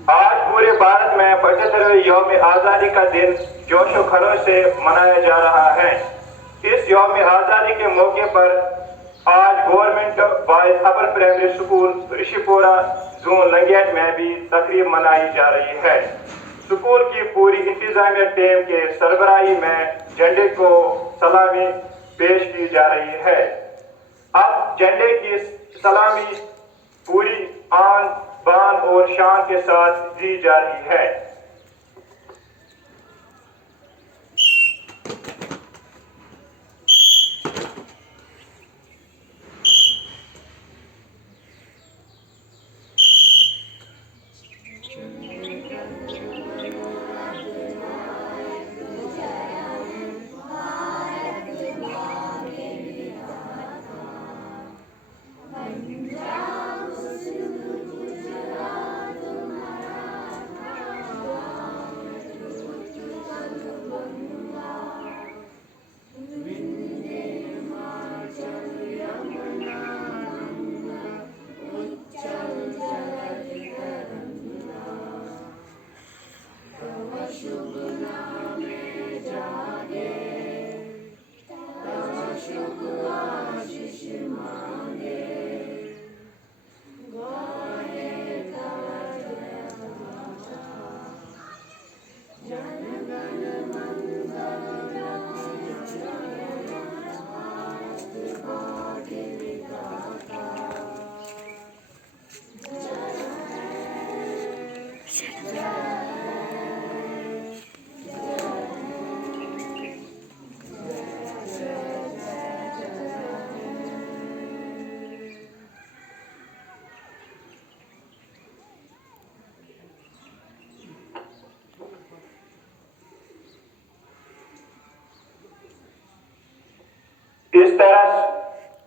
आज पूरे भारत में 75वें यौम आज़ादी का दिन जोशो खरोश से मनाया जा रहा है। इस यौम आज़ादी के मौके पर आज government boys upper primary school ऋषिपुरा zone Langate में भी तकरीब मनाई जा रही है। स्कूल की पूरी इंतजामिया टीम के सरबराही में झंडे को सलामी पेश की जा रही है। अब झंडे की सलामी पूरी आन बान और शान के साथ दी जा रही है।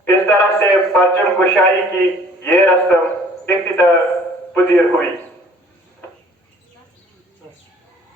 इस तरह से परचम कुशाई की ये रस्म इख्तिताम पजीर हुई।